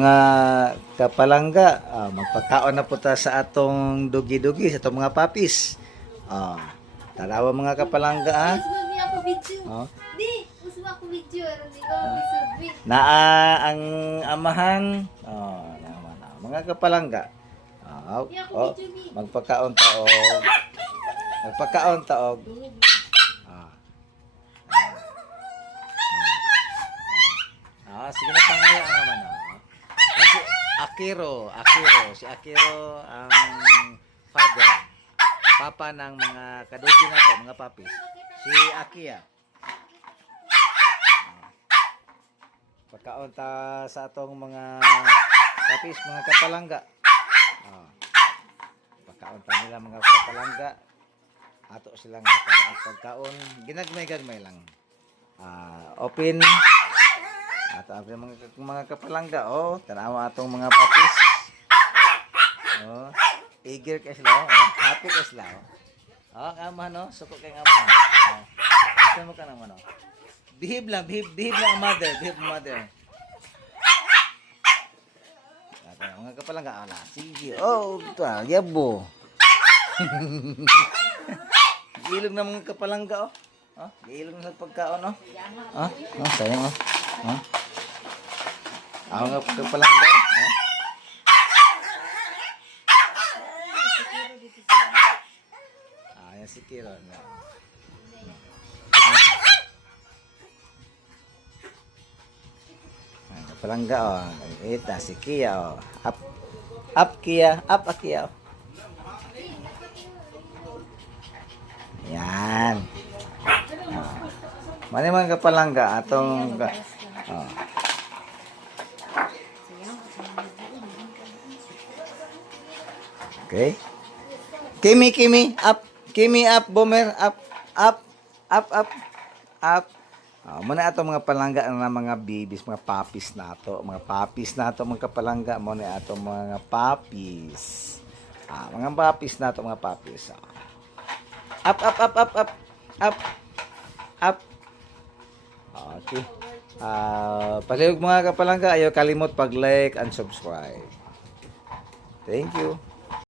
mga kapalangga, magpakaon na po ta sa atong dugi-dugi, sa atong mga papis. Tarawa mga kapalangga, ha? Usman niya ako video. Oh. Di, usman ako video. Di ko bisurbi. Ang amahan, mga kapalangga. Magpakaon taog. Magpakaon taog. Sige na pangaya ang naman. Si si Akiro ang father. Papa ng mga kadugi nato, mga papis. Si Akia. Pagkaon ta sa atong mga papis, mga kapalangga. Pagkaon ta nila mga kapalangga. Ato silang pagkaon. Ginagmay-gagmay lang. Open. Ato ang mga kapalangga. Tanawa atong mga papis. Eager ka sila. Happy ka sila. Amahan, no? Suko kay amahan. Gusto mo ka naman, no? Behave lang ang mother. Behave ang mother. Mga kapalangga. Sige. Yabo. Ilog na mga kapalangga, ilog na sa pagkaon, sayang, mga kapalangga, yan si Kiro, kapalangga, ita si Kia, up Kia, yan. Mani mga kapalangga atong Okay. Kimi up Boomer up. Muna ato mga palangga na mga babies, mga papis nato, mga kapalangga mo na ato mga papis. Mga papis nato, mga papis. Up. Okay. Palihog mga kapalangga, ayaw kalimot pag-like and subscribe. Thank you.